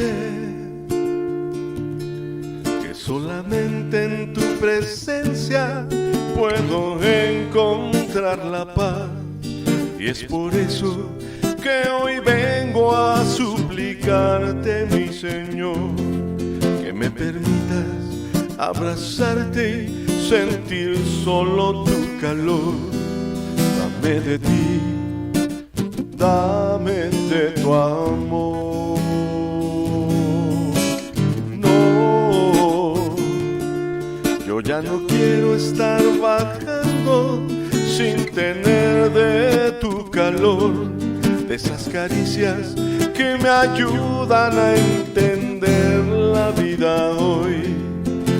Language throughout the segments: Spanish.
sé que solamente en tu presencia puedo encontrar la paz. Y es por eso que hoy vengo a suplicarte, mi Señor, que me permitas abrazarte y sentir solo tu calor. Dame de ti, dame de tu amor. No, yo ya no quiero estar bajando sin tener de tu calor, de esas caricias que me ayudan a entender la vida hoy.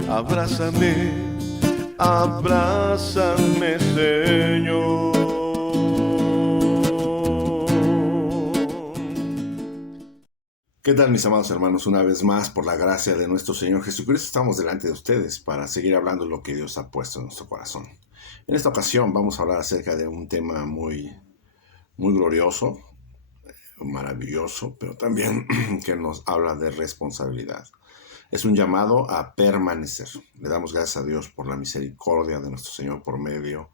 Abrázame, abrázame, Señor. ¿Qué tal, mis amados hermanos? Una vez más, por la gracia de nuestro Señor Jesucristo, estamos delante de ustedes para seguir hablando de lo que Dios ha puesto en nuestro corazón. En esta ocasión vamos a hablar acerca de un tema muy glorioso, maravilloso, pero también que nos habla de responsabilidad. Es un llamado a permanecer. Le damos gracias a Dios por la misericordia de nuestro Señor por medio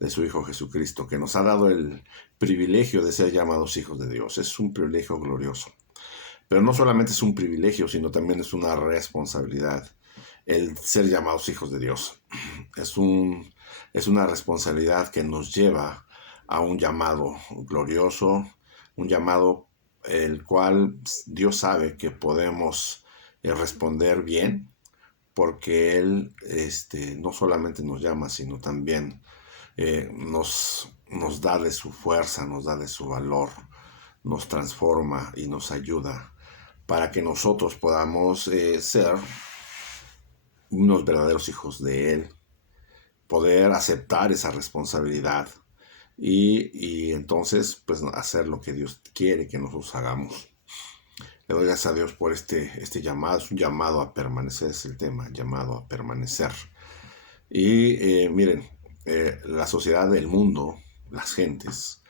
de su Hijo Jesucristo, que nos ha dado el privilegio de ser llamados hijos de Dios. Es un privilegio glorioso. Pero no solamente es un privilegio, sino también es una responsabilidad el ser llamados hijos de Dios. Es una responsabilidad que nos lleva a un llamado glorioso, un llamado el cual Dios sabe que podemos responder bien, porque Él no solamente nos llama, sino también nos da de su fuerza, nos da de su valor, nos transforma y nos ayuda para que nosotros podamos ser unos verdaderos hijos de Él, poder aceptar esa responsabilidad y entonces pues hacer lo que Dios quiere que nosotros hagamos. Le doy gracias a Dios por este llamado. Es un llamado a permanecer, es el tema, llamado a permanecer. Y miren, la sociedad del mundo, las gentes,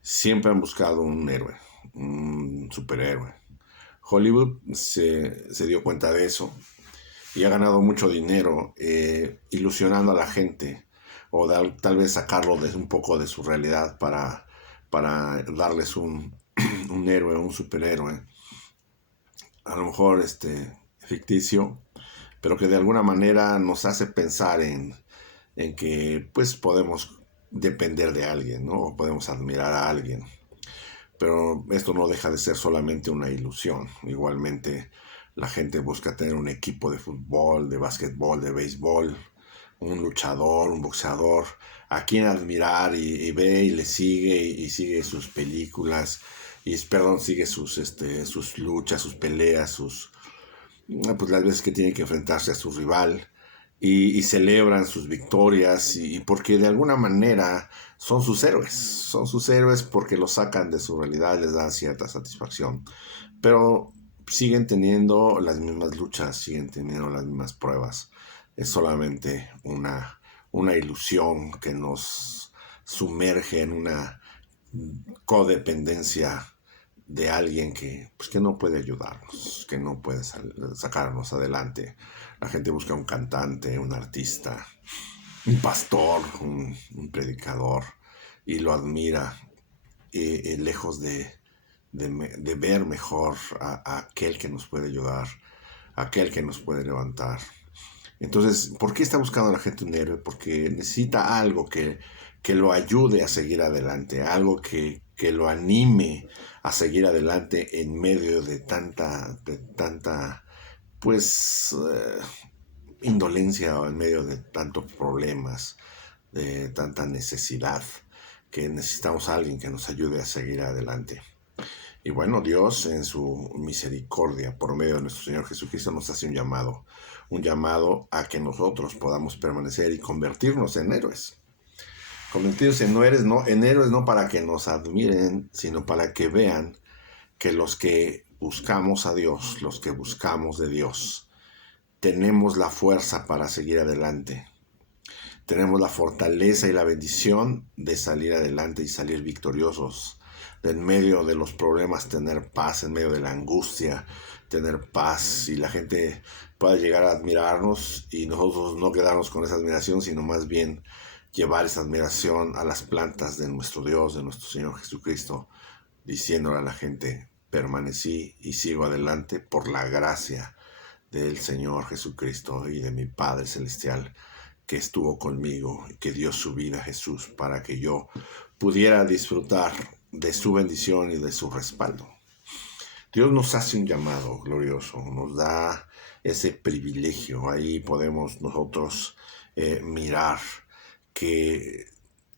siempre han buscado un héroe, un superhéroe. Hollywood se dio cuenta de eso y ha ganado mucho dinero ilusionando a la gente o tal vez sacarlo un poco de su realidad para darles un héroe, un superhéroe, a lo mejor ficticio, pero que de alguna manera nos hace pensar en que pues podemos depender de alguien, ¿no? O podemos admirar a alguien. Pero esto no deja de ser solamente una ilusión. Igualmente, la gente busca tener un equipo de fútbol, de básquetbol, de béisbol, un luchador, un boxeador, a quien admirar y ve y le sigue y sigue sus películas, sigue sus luchas, sus peleas, pues las veces que tiene que enfrentarse a su rival. Y celebran sus victorias y porque de alguna manera son sus héroes porque los sacan de su realidad, les dan cierta satisfacción, pero siguen teniendo las mismas luchas, siguen teniendo las mismas pruebas. Es solamente una ilusión que nos sumerge en una codependencia de alguien que no puede ayudarnos, que no puede sacarnos adelante. La gente busca un cantante, un artista, un pastor, un predicador, y lo admira, lejos de ver mejor a aquel que nos puede ayudar, a aquel que nos puede levantar. Entonces, ¿por qué está buscando la gente un héroe? Porque necesita algo que lo ayude a seguir adelante, algo que lo anime a seguir adelante en medio de tanta pues indolencia, o en medio de tantos problemas, de tanta necesidad, que necesitamos a alguien que nos ayude a seguir adelante. Y bueno, Dios en su misericordia, por medio de nuestro Señor Jesucristo, nos hace un llamado a que nosotros podamos permanecer y convertirnos en héroes. Convertirse en héroes no para que nos admiren, sino para que vean que los que buscamos a Dios, los que buscamos de Dios, tenemos la fuerza para seguir adelante. Tenemos la fortaleza y la bendición de salir adelante y salir victoriosos de en medio de los problemas tener paz, en medio de la angustia tener paz, y la gente pueda llegar a admirarnos y nosotros no quedarnos con esa admiración, sino más bien llevar esa admiración a las plantas de nuestro Dios, de nuestro Señor Jesucristo, diciéndole a la gente: permanecí y sigo adelante por la gracia del Señor Jesucristo y de mi Padre Celestial, que estuvo conmigo y que dio su vida a Jesús para que yo pudiera disfrutar de su bendición y de su respaldo. Dios nos hace un llamado glorioso, nos da ese privilegio. Ahí podemos nosotros mirar que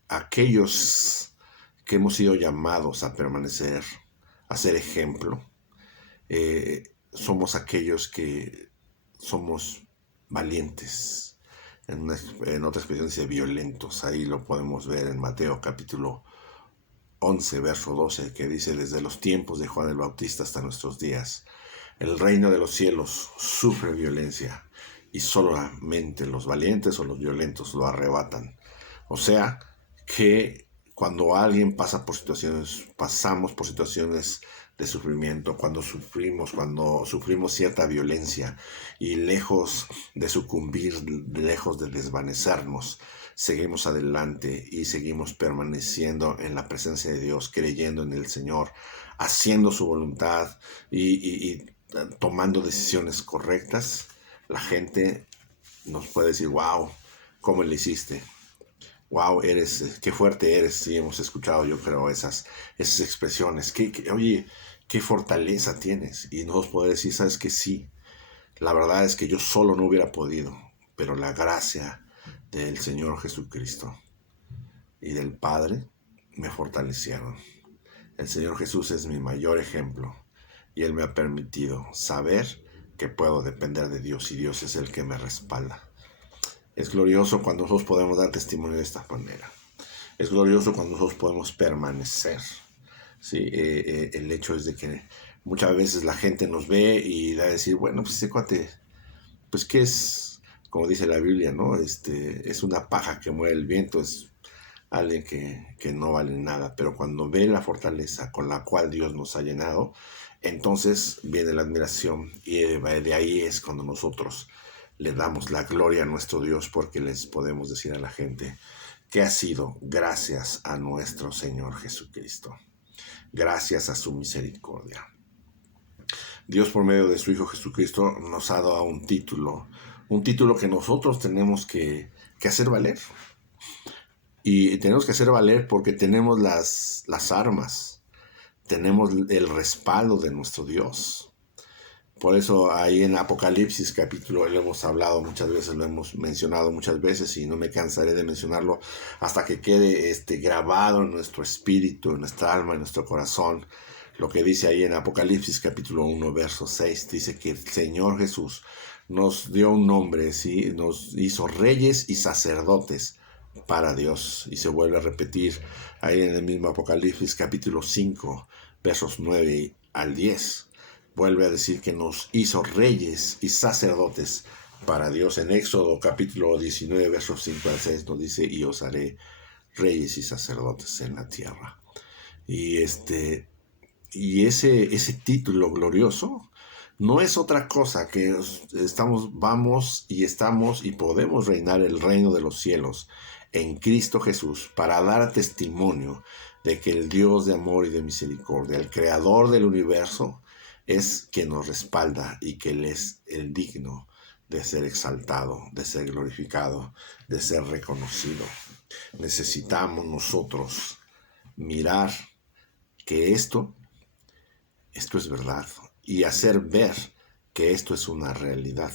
aquellos que hemos sido llamados a permanecer, a ser ejemplo, somos aquellos que somos valientes. En otra expresión dice violentos. Ahí lo podemos ver en Mateo capítulo 11, verso 12, que dice: desde los tiempos de Juan el Bautista hasta nuestros días, el reino de los cielos sufre violencia y solamente los valientes o los violentos lo arrebatan. O sea que cuando alguien pasamos por situaciones de sufrimiento, cuando sufrimos cierta violencia y lejos de sucumbir, lejos de desvanecernos, seguimos adelante y seguimos permaneciendo en la presencia de Dios, creyendo en el Señor, haciendo su voluntad y tomando decisiones correctas, la gente nos puede decir: wow, ¿cómo le hiciste? Wow, qué fuerte eres. Sí, hemos escuchado, yo creo, esas expresiones. Oye, qué fortaleza tienes. Y nos puede decir: sabes que sí, la verdad es que yo solo no hubiera podido, pero la gracia del Señor Jesucristo y del Padre me fortalecieron. El Señor Jesús es mi mayor ejemplo y Él me ha permitido saber que puedo depender de Dios y Dios es el que me respalda. Es glorioso cuando nosotros podemos dar testimonio de esta manera. Es glorioso cuando nosotros podemos permanecer. ¿Sí? El hecho es de que muchas veces la gente nos ve y da a decir: bueno, pues ese cuate, pues ¿qué es? Como dice la Biblia, ¿no? Es una paja que mueve el viento, es alguien que no vale nada. Pero cuando ve la fortaleza con la cual Dios nos ha llenado, entonces viene la admiración y de ahí es cuando nosotros le damos la gloria a nuestro Dios, porque les podemos decir a la gente que ha sido gracias a nuestro Señor Jesucristo, gracias a su misericordia. Dios, por medio de su Hijo Jesucristo, nos ha dado un título que nosotros tenemos que hacer valer. Y tenemos que hacer valer porque tenemos las armas, tenemos el respaldo de nuestro Dios. Por eso ahí en Apocalipsis capítulo, lo hemos hablado muchas veces, lo hemos mencionado muchas veces y no me cansaré de mencionarlo hasta que quede grabado en nuestro espíritu, en nuestra alma, en nuestro corazón. Lo que dice ahí en Apocalipsis capítulo 1, verso 6, dice que el Señor Jesús nos dio un nombre, ¿sí? Nos hizo reyes y sacerdotes para Dios. Y se vuelve a repetir ahí en el mismo Apocalipsis capítulo 5, versos 9 al 10. Vuelve a decir que nos hizo reyes y sacerdotes para Dios. En Éxodo capítulo 19, versos 5 al 6 nos dice: y os haré reyes y sacerdotes en la tierra. Y ese título glorioso no es otra cosa que vamos y podemos reinar el reino de los cielos en Cristo Jesús, para dar testimonio de que el Dios de amor y de misericordia, el creador del universo, es quien nos respalda y que Él es el digno de ser exaltado, de ser glorificado, de ser reconocido. Necesitamos nosotros mirar que esto es verdad y hacer ver que esto es una realidad.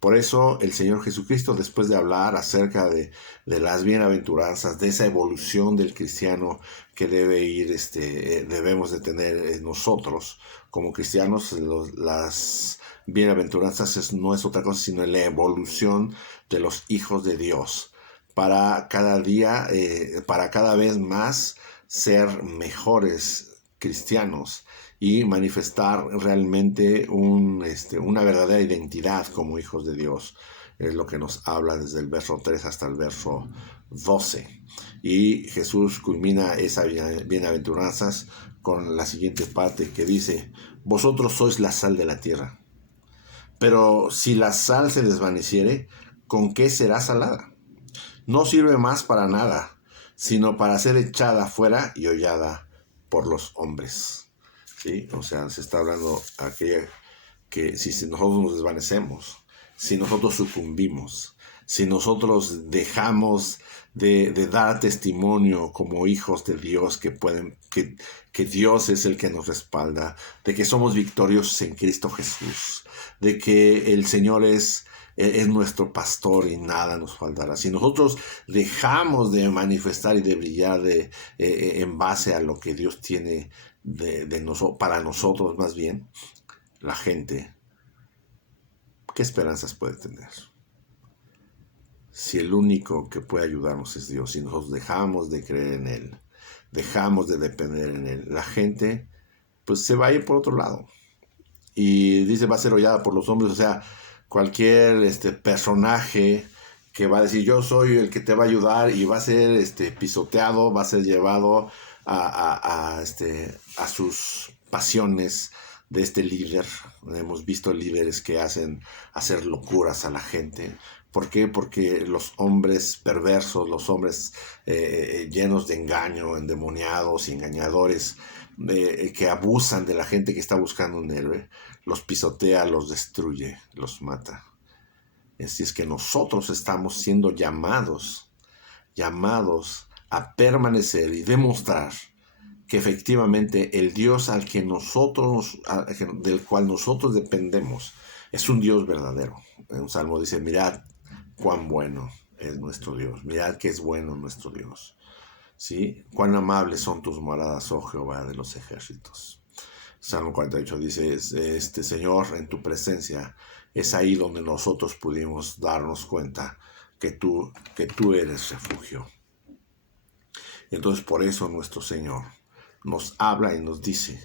Por eso el Señor Jesucristo, después de hablar acerca de las bienaventuranzas, de esa evolución del cristiano que debemos de tener nosotros como cristianos, las bienaventuranzas no es otra cosa sino la evolución de los hijos de Dios para cada día, para cada vez más ser mejores cristianos y manifestar realmente una verdadera identidad como hijos de Dios. Es lo que nos habla desde el verso 3 hasta el verso 12. Y Jesús culmina esas bienaventuranzas con la siguiente parte que dice: vosotros sois la sal de la tierra. Pero si la sal se desvaneciere, ¿con qué será salada? No sirve más para nada, sino para ser echada fuera y hollada por los hombres. ¿Sí? O sea, se está hablando aquella que si nosotros nos desvanecemos, si nosotros sucumbimos, si nosotros dejamos de dar testimonio como hijos de Dios que Dios es el que nos respalda, de que somos victoriosos en Cristo Jesús, de que el Señor es nuestro pastor y nada nos faltará. Si nosotros dejamos de manifestar y de brillar en base a lo que Dios tiene para nosotros, más bien, la gente, ¿qué esperanzas puede tener? Si el único que puede ayudarnos es Dios, si nosotros dejamos de creer en Él, dejamos de depender en Él, la gente pues se va a ir por otro lado. Y dice, va a ser hollada por los hombres. O sea, cualquier personaje que va a decir, yo soy el que te va a ayudar, y va a ser pisoteado, va a ser llevado a sus pasiones de este líder. Hemos visto líderes que hacen hacer locuras a la gente. ¿Por qué? Porque los hombres perversos, los hombres llenos de engaño, endemoniados y engañadores, que abusan de la gente que está buscando un héroe, los pisotea, los destruye, los mata. Así es que nosotros estamos siendo llamados a permanecer y demostrar que efectivamente el Dios del cual nosotros dependemos es un Dios verdadero. En un salmo dice, mirad cuán bueno es nuestro Dios, mirad que es bueno nuestro Dios. ¿Sí? Cuán amables son tus moradas, oh Jehová de los ejércitos. Salmo 48 dice, Señor, en tu presencia es ahí donde nosotros pudimos darnos cuenta que tú eres refugio. Entonces por eso nuestro Señor nos habla y nos dice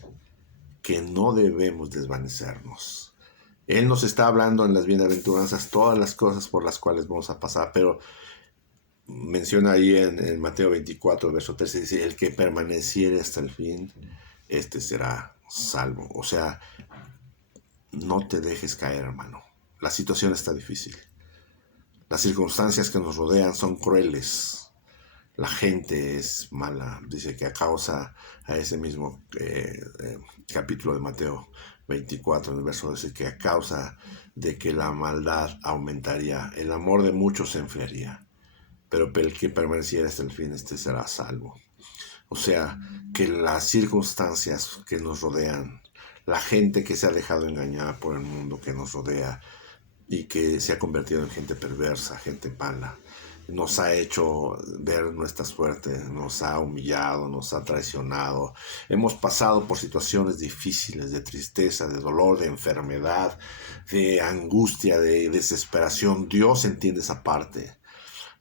que no debemos desvanecernos. Él nos está hablando en las bienaventuranzas todas las cosas por las cuales vamos a pasar, pero menciona ahí en Mateo 24, verso 13, dice, el que permaneciere hasta el fin, será salvo. O sea, no te dejes caer, hermano. La situación está difícil. Las circunstancias que nos rodean son crueles. La gente es mala. Dice que a causa, a ese mismo capítulo de Mateo 24, en el verso 12, que a causa de que la maldad aumentaría, el amor de muchos se enfriaría. Pero el que permaneciera hasta el fin, será salvo. O sea, que las circunstancias que nos rodean, la gente que se ha dejado engañar por el mundo que nos rodea y que se ha convertido en gente perversa, gente mala, nos ha hecho ver nuestra suerte, nos ha humillado, nos ha traicionado. Hemos pasado por situaciones difíciles, de tristeza, de dolor, de enfermedad, de angustia, de desesperación. Dios entiende esa parte.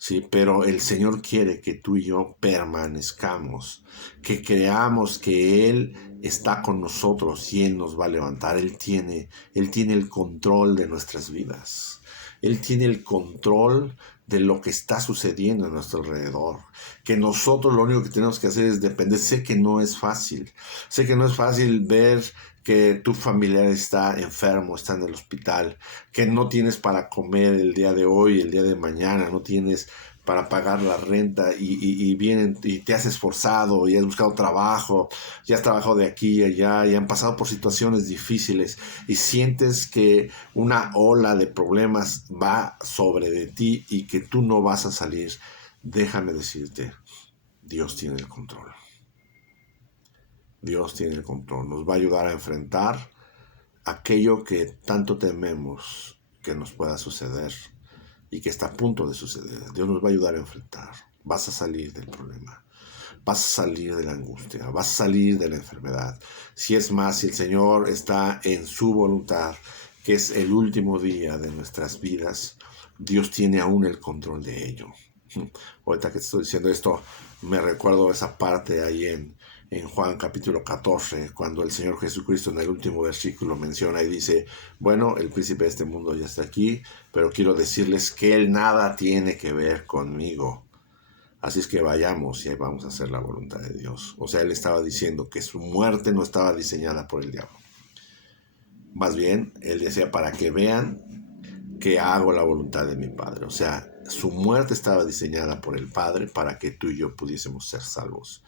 Sí, pero el Señor quiere que tú y yo permanezcamos, que creamos que Él está con nosotros y Él nos va a levantar. Él tiene el control de nuestras vidas. Él tiene el control de lo que está sucediendo a nuestro alrededor. Que nosotros lo único que tenemos que hacer es depender. Sé que no es fácil. Sé que no es fácil ver que tu familiar está enfermo, está en el hospital, que no tienes para comer el día de hoy, el día de mañana, no tienes para pagar la renta y vienen y te has esforzado y has buscado trabajo, ya has trabajado de aquí y allá y han pasado por situaciones difíciles y sientes que una ola de problemas va sobre de ti y que tú no vas a salir. Déjame decirte, Dios tiene el control. Dios tiene el control, nos va a ayudar a enfrentar aquello que tanto tememos que nos pueda suceder y que está a punto de suceder. Dios nos va a ayudar a enfrentar. Vas a salir del problema, vas a salir de la angustia, vas a salir de la enfermedad. Si es más, si el Señor está en su voluntad, que es el último día de nuestras vidas, Dios tiene aún el control de ello. Ahorita que te estoy diciendo esto, me recuerdo esa parte ahí en en Juan capítulo 14, cuando el Señor Jesucristo en el último versículo menciona y dice, bueno, el príncipe de este mundo ya está aquí, pero quiero decirles que él nada tiene que ver conmigo. Así es que vayamos y ahí vamos a hacer la voluntad de Dios. O sea, él estaba diciendo que su muerte no estaba diseñada por el diablo. Más bien, él decía para que vean que hago la voluntad de mi Padre. O sea, su muerte estaba diseñada por el Padre para que tú y yo pudiésemos ser salvos.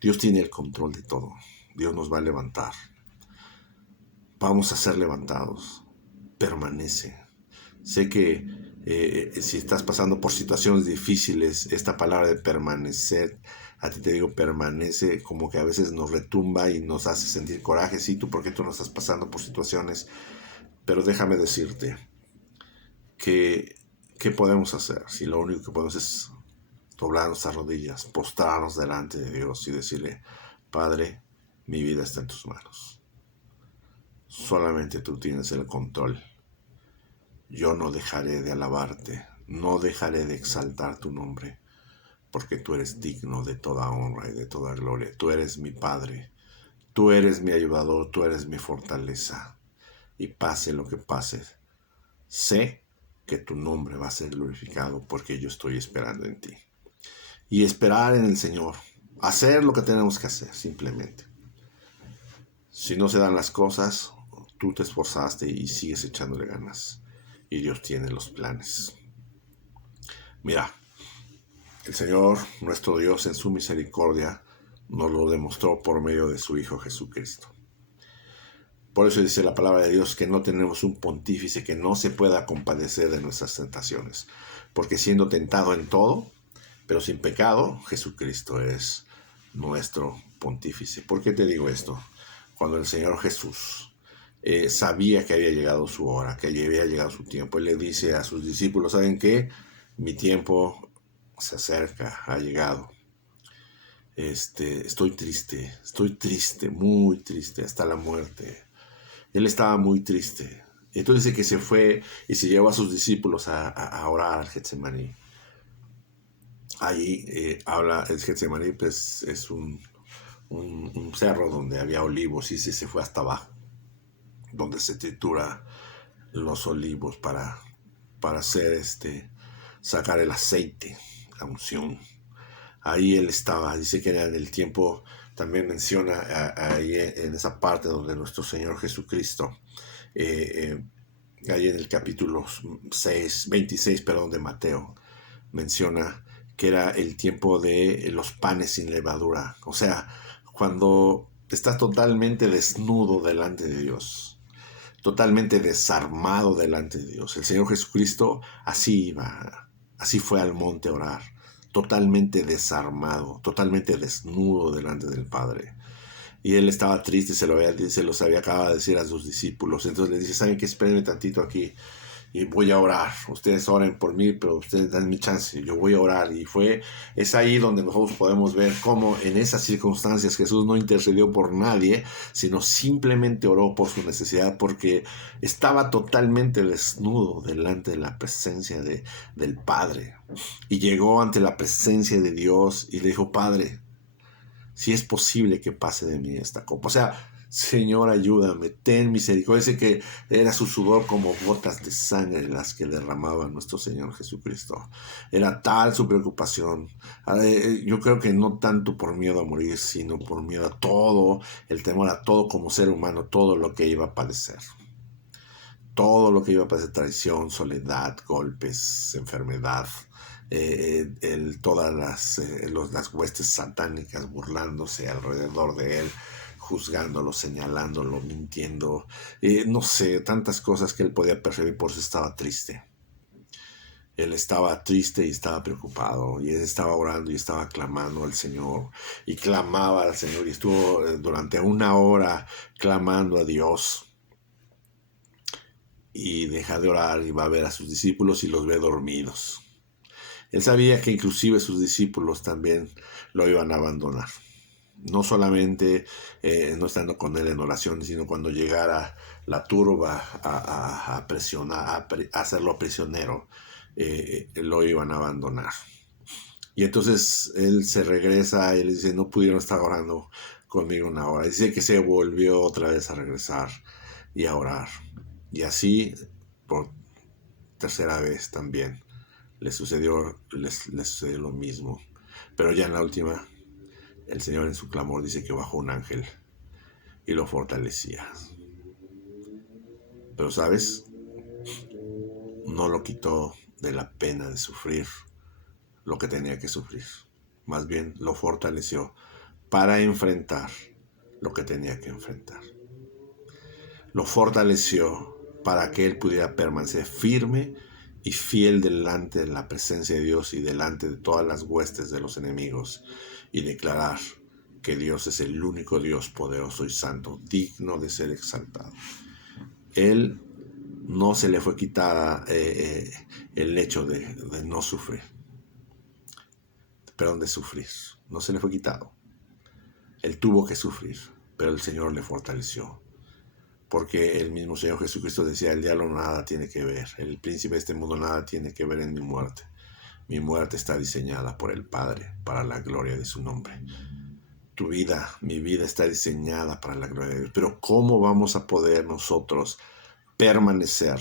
Dios tiene el control de todo. Dios nos va a levantar. Vamos a ser levantados. Permanece. Sé que si estás pasando por situaciones difíciles, esta palabra de permanecer, a ti te digo, permanece, como que a veces nos retumba y nos hace sentir coraje. Sí, tú porque tú no estás pasando por situaciones. Pero déjame decirte que ¿qué podemos hacer si lo único que podemos es doblar nuestras rodillas, postrarnos delante de Dios y decirle, Padre, mi vida está en tus manos. Solamente tú tienes el control. Yo no dejaré de alabarte, no dejaré de exaltar tu nombre, porque tú eres digno de toda honra y de toda gloria. Tú eres mi Padre, tú eres mi ayudador, tú eres mi fortaleza. Y pase lo que pase, sé que tu nombre va a ser glorificado porque yo estoy esperando en ti. Y esperar en el Señor, hacer lo que tenemos que hacer, simplemente. Si no se dan las cosas, tú te esforzaste y sigues echándole ganas. Y Dios tiene los planes. Mira, el Señor, nuestro Dios, en su misericordia, nos lo demostró por medio de su Hijo Jesucristo. Por eso dice la palabra de Dios que no tenemos un pontífice que no se pueda compadecer de nuestras tentaciones. Porque siendo tentado en todo, pero sin pecado, Jesucristo es nuestro pontífice. ¿Por qué te digo esto? Cuando el Señor Jesús sabía que había llegado su hora, que había llegado su tiempo, Él le dice a sus discípulos, ¿saben qué? Mi tiempo se acerca, ha llegado. Estoy triste, muy triste, hasta la muerte. Él estaba muy triste. Entonces dice que se fue y se llevó a sus discípulos a orar al Getsemaní. Ahí habla, el Getsemaní pues, es un cerro donde había olivos y se fue hasta abajo, donde se tritura los olivos para hacer sacar el aceite, la unción. Ahí él estaba, dice que era en el tiempo, también menciona ahí en esa parte donde nuestro Señor Jesucristo, ahí en el capítulo 26 de Mateo, menciona que era el tiempo de los panes sin levadura. O sea, cuando estás totalmente desnudo delante de Dios, totalmente desarmado delante de Dios. El Señor Jesucristo así iba, así fue al monte a orar, totalmente desarmado, totalmente desnudo delante del Padre. Y él estaba triste, se los había acabado de decir a sus discípulos. Entonces le dice, ¿saben qué? Espérenme tantito aquí y voy a orar. Ustedes oren por mí, pero ustedes dan mi chance. Yo voy a orar. Y es ahí donde nosotros podemos ver cómo en esas circunstancias Jesús no intercedió por nadie, sino simplemente oró por su necesidad, porque estaba totalmente desnudo delante de la presencia del Padre. Y llegó ante la presencia de Dios y le dijo, Padre, si es posible que pase de mí esta copa. O sea, Señor, ayúdame, ten misericordia. Dice que era su sudor como gotas de sangre las que derramaba nuestro Señor Jesucristo. Era tal su preocupación. Yo creo que no tanto por miedo a morir, sino por miedo a todo, el temor a todo como ser humano, todo lo que iba a padecer. Todo lo que iba a padecer, traición, soledad, golpes, enfermedad, todas las huestes satánicas burlándose alrededor de él, juzgándolo, señalándolo, mintiendo, no sé, tantas cosas que él podía percibir, por eso estaba triste. Él estaba triste y estaba preocupado, y él estaba orando y estaba clamando al Señor, y clamaba al Señor, y estuvo durante 1 hora clamando a Dios. Y deja de orar y va a ver a sus discípulos y los ve dormidos. Él sabía que inclusive sus discípulos también lo iban a abandonar. No solamente no estando con él en oración, sino cuando llegara la turba a presionar, a hacerlo prisionero, lo iban a abandonar. Y entonces él se regresa y le dice, no pudieron estar orando conmigo una hora. Dice que se volvió otra vez a regresar y a orar. Y así, por tercera vez también, le sucedió lo mismo. Pero ya en la última, el Señor en su clamor dice que bajó un ángel y lo fortalecía. Pero sabes, no lo quitó de la pena de sufrir lo que tenía que sufrir. Más bien lo fortaleció para enfrentar lo que tenía que enfrentar. Lo fortaleció para que él pudiera permanecer firme y fiel delante de la presencia de Dios y delante de todas las huestes de los enemigos y declarar que Dios es el único Dios poderoso y santo, digno de ser exaltado. Él no se le fue quitada el hecho de no sufrir, perdón, de sufrir. No se le fue quitado. Él tuvo que sufrir, pero el Señor le fortaleció. Porque el mismo Señor Jesucristo decía, el diablo nada tiene que ver, el príncipe de este mundo nada tiene que ver en mi muerte. Mi muerte está diseñada por el Padre para la gloria de su nombre. Tu vida, mi vida está diseñada para la gloria de Dios. Pero ¿cómo vamos a poder nosotros permanecer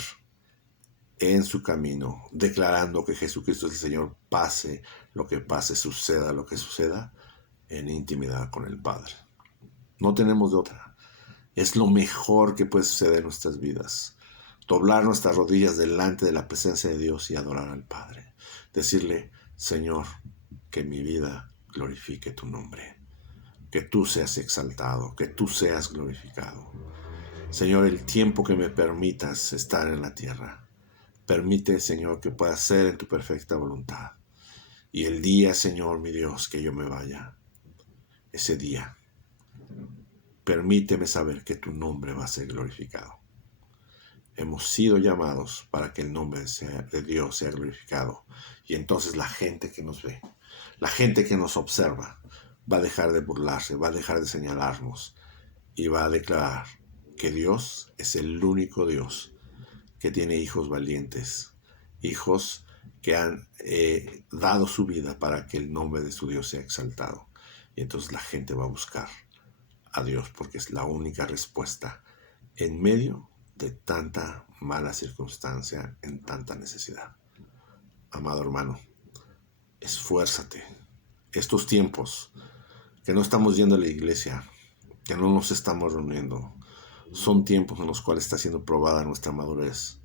en su camino, declarando que Jesucristo es el Señor, pase lo que pase, suceda lo que suceda, en intimidad con el Padre? No tenemos de otra. Es lo mejor que puede suceder en nuestras vidas. Doblar nuestras rodillas delante de la presencia de Dios y adorar al Padre. Decirle, Señor, que mi vida glorifique tu nombre. Que tú seas exaltado, que tú seas glorificado. Señor, el tiempo que me permitas estar en la tierra, permite, Señor, que pueda ser en tu perfecta voluntad. Y el día, Señor, mi Dios, que yo me vaya, ese día, permíteme saber que tu nombre va a ser glorificado. Hemos sido llamados para que el nombre de Dios sea glorificado. Y entonces la gente que nos ve, la gente que nos observa, va a dejar de burlarse, va a dejar de señalarnos y va a declarar que Dios es el único Dios que tiene hijos valientes, hijos que han dado su vida para que el nombre de su Dios sea exaltado. Y entonces la gente va a buscar a Dios porque es la única respuesta en medio de tanta mala circunstancia, en tanta necesidad. Amado hermano, esfuérzate. Estos tiempos que no estamos yendo a la iglesia, que no nos estamos reuniendo, son tiempos en los cuales está siendo probada nuestra madurez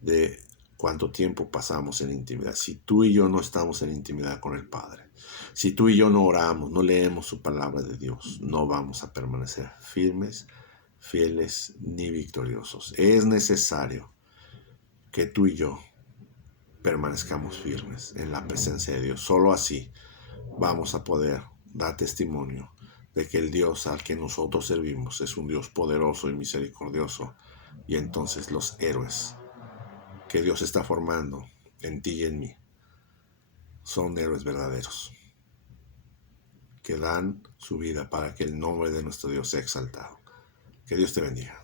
de cuánto tiempo pasamos en intimidad. Si tú y yo no estamos en intimidad con el Padre, si tú y yo no oramos, no leemos su palabra de Dios, no vamos a permanecer firmes, fieles ni victoriosos. Es necesario que tú y yo permanezcamos firmes en la presencia de Dios. Solo así vamos a poder dar testimonio de que el Dios al que nosotros servimos es un Dios poderoso y misericordioso. Y entonces los héroes que Dios está formando en ti y en mí son héroes verdaderos, que dan su vida para que el nombre de nuestro Dios sea exaltado. Que Dios te bendiga.